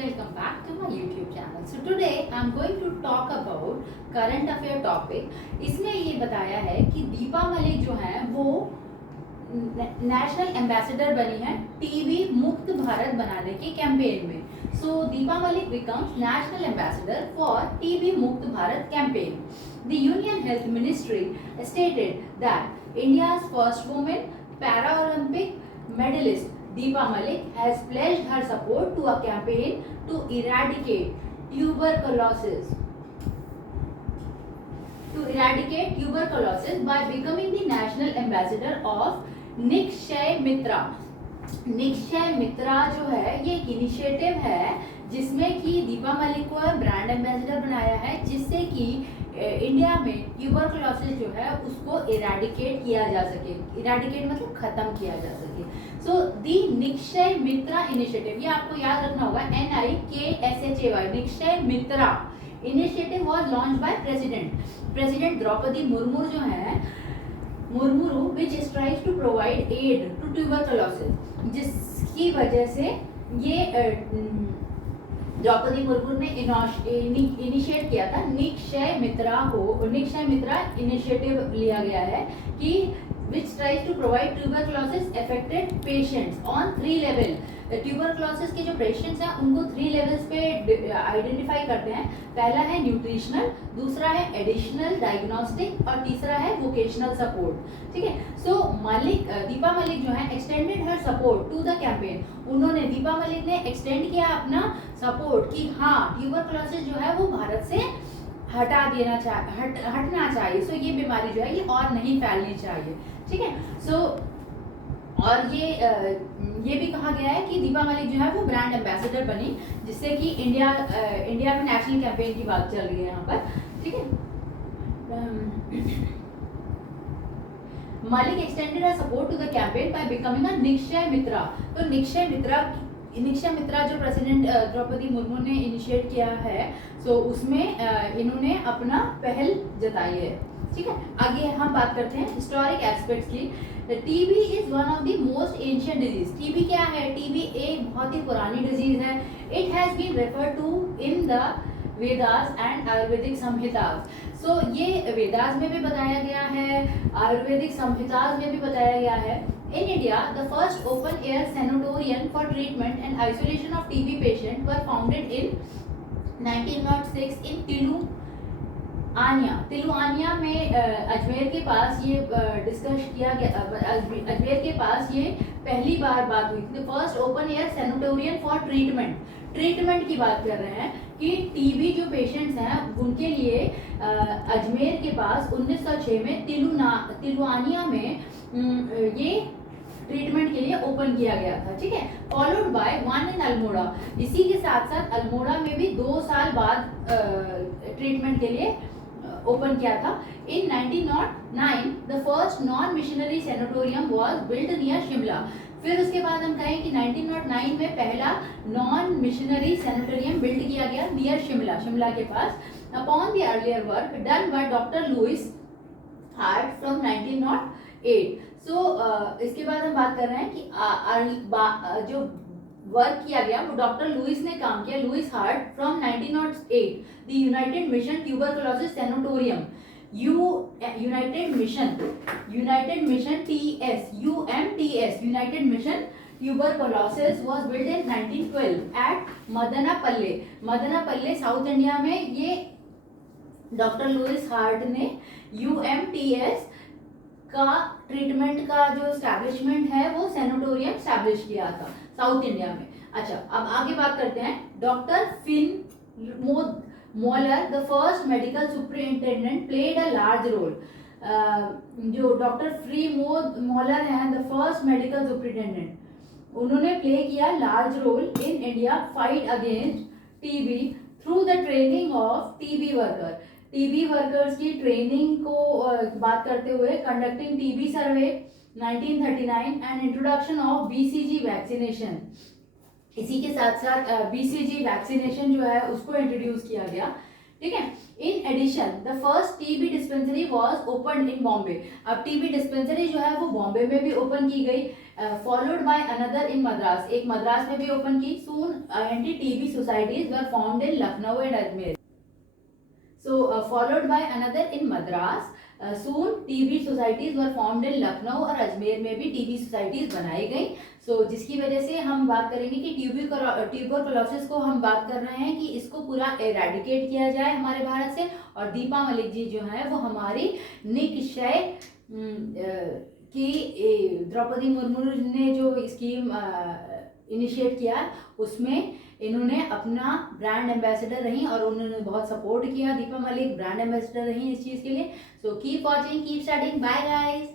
welcome back to my YouTube channel. So today I'm going to talk about current affair topic. इसमें ये बताया है कि दीपा मलिक जो है वो नेशनल एम्बेसडर बनी है टीबी मुक्त भारत बनाने के कैंपेन में. सो Deepa Malik becomes national ambassador for TB मुक्त Bharat campaign. The Union Health Ministry stated that India's first woman Paralympic medalist Deepa Malik has pledged her support to a campaign to eradicate tuberculosis. By becoming the national ambassador of Nikshay मित्रा. निक्षय मित्रा जो है ये एक initiative है जिसमें कि दीपा मलिक को brand ambassador बनाया है जिससे कि इंडिया में ट्यूबरकुलोसिस जो है उसको इरेडिकेट किया जा सके. इरेडिकेट मतलब खत्म किया जा सके. सो दी निक्षय मित्रा इनिशिएटिव, ये आपको याद रखना होगा, NIKSHAY, Nikshay Mitra initiative was launch by president Droupadi Murmu जो है which strives to provide aid to tuberculosis, जिसकी वजह से ये द्रौपदी मुर्मू ने इनिशिएट किया था निक्षय मित्रा इनिशिएटिव लिया गया है कि which tries to provide tuberculosis affected patients on 3 level. Tuberculosis के जो पेशेंट्स हैं उनको 3 लेवल्स पे आइडेंटिफाई करते हैं. पहला है न्यूट्रिशनल, दूसरा है एडिशनल डायग्नोस्टिक और तीसरा है वोकेशनल सपोर्ट. ठीक है. सो दीपा मलिक जो है extended her support to the campaign. उन्होंने दीपा मलिक ने एक्सटेंड किया अपना सपोर्ट कि हाँ ट्यूबरक्लोसिस जो है वो भारत से हटना चाहिए. सो ये बीमारी जो है ये और नहीं फैलनी चाहिए. ठीक है. सो और ये भी कहा गया है कि दीपा मलिक जो है वो ब्रांड एम्बेसडर बनी जिससे कि इंडिया में नेशनल कैंपेन की बात चल रही है यहाँ पर. ठीक है. Malik extended her support to the campaign by becoming a Nikshay Mitra. तो निक्षय मित्रा जो प्रेसिडेंट द्रौपदी मुर्मू ने इनिशिएट किया है सो उसमें इन्होंने अपना पहल जताई है. ठीक है. आगे हम बात करते हैं हिस्टोरिक एस्पेक्ट्स की. TB is one of the most ancient disease. TB क्या है? टीबी एक बहुत ही पुरानी डिजीज है. It has been referred to in the Vedas and Ayurvedic samhitas. सो ये वेदास में भी बताया गया है, आयुर्वेदिक संहितास में भी बताया गया है. In India, the first open-air sanatorium for treatment and isolation of TB patients were founded in 1906 in तिलुआनिया में अजमेर के पास ये डिस्कस किया गया. अजमेर के पास ये पहली बार बात हुई थी. First open air sanatorium for treatment की बात कर रहे हैं कि टीबी जो पेशेंट्स हैं उनके लिए अजमेर के पास 1906 में तिलुआनिया में ये ट्रीटमेंट के लिए ओपन किया गया था. ठीक है. Followed by one in Almora. इसी के साथ साथ अल्मोड़ा में भी 2 साल बाद ट्रीटमेंट के लिए ओपन किया था. इन 1909 the first non missionary sanatorium was built near Shimla. फिर उसके बाद हम कहें कि 1909 में पहला नॉन मिशनरी सैनिटोरियम बिल्ड किया गया नियर शिमला के पास. Upon the earlier work done by doctor Louis Hart from 1908. सो इसके बाद हम बात कर रहे हैं कि जो वर्क किया गया वो डॉक्टर लुइस ने काम किया. Louis Hart from 1908 the United Mission tuberculosis sanatorium United Mission TS United Mission tuberculosis was built in 1912 at Madanapalle South India में. ये डॉक्टर लुइस हार्ट ने UMTS का ट्रीटमेंट का जो एस्टैब्लिशमेंट है वो सैनिटोरियम एस्टैब्लिश किया था साउथ इंडिया में. अच्छा, अब आगे बात करते हैं. Doctor Frimodt Moller the first medical superintendent played a large role. जो डॉक्टर फ्री मोलर हैं द फर्स्ट मेडिकल सुपरिटेंडेंट, उन्होंने प्ले किया large role in India fight against TB through the training of TB workers की training को बात करते हुए conducting TB survey 1939 and introduction of BCG vaccination. इसी के साथ साथ BCG वैक्सीनेशन जो है उसको इंट्रोड्यूस किया गया. ठीक है. In addition the first TB dispensary was open in Bombay. अब टीबी डिस्पेंसरी जो है वो बॉम्बे में भी ओपन की गई. followed by another in Madras, एक मद्रास में भी ओपन की. Soon anti-TB societies were formed in Lucknow and Ajmer. So followed by another in Madras. Soon TB societies were formed in Lucknow और अजमेर में भी TB societies बनाई गई. So जिसकी वजह से हम बात करेंगे कि ट्यूबरकुलोसिस को हम बात कर रहे हैं कि इसको पूरा एरेडिकेट किया जाए हमारे भारत से. और दीपा मलिक जी जो है वो हमारी निक्षय कि द्रौपदी मुर्मू ने जो स्कीम इनिशिएट किया उसमें इन्होंने अपना ब्रांड एम्बेसडर रही और उन्होंने बहुत सपोर्ट किया. दीपा मलिक ब्रांड एम्बेसडर रही इस चीज़ के लिए. So keep watching, keep studying. Bye guys.